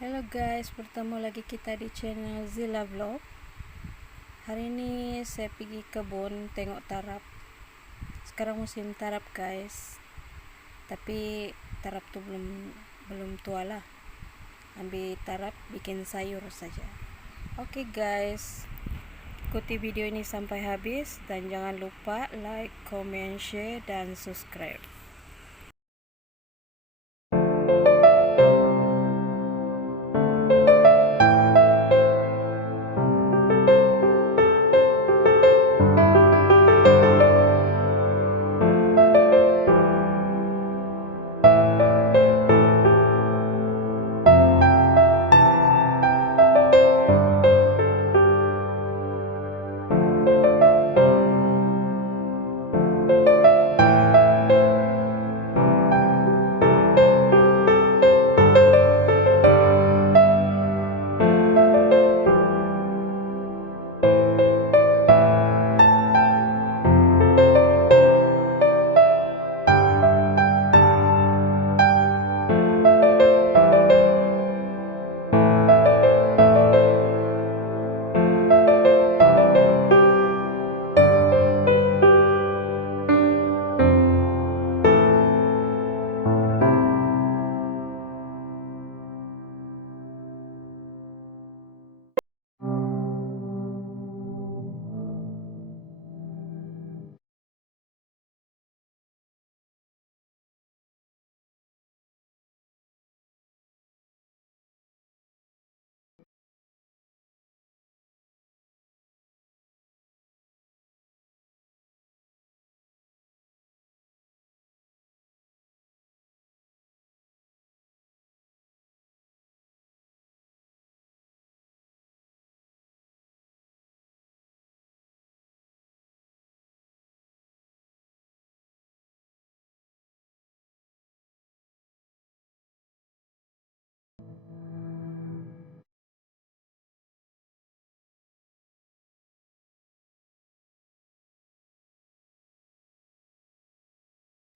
Halo guys, bertemu lagi kita di channel Zila Vlog. Hari ini saya pergi kebun tengok tarap. Sekarang musim tarap guys, tapi tarap tuh belum tua lah. Ambil tarap bikin sayur saja. Oke guys, ikuti video ini sampai habis dan jangan lupa like, comment, share dan subscribe.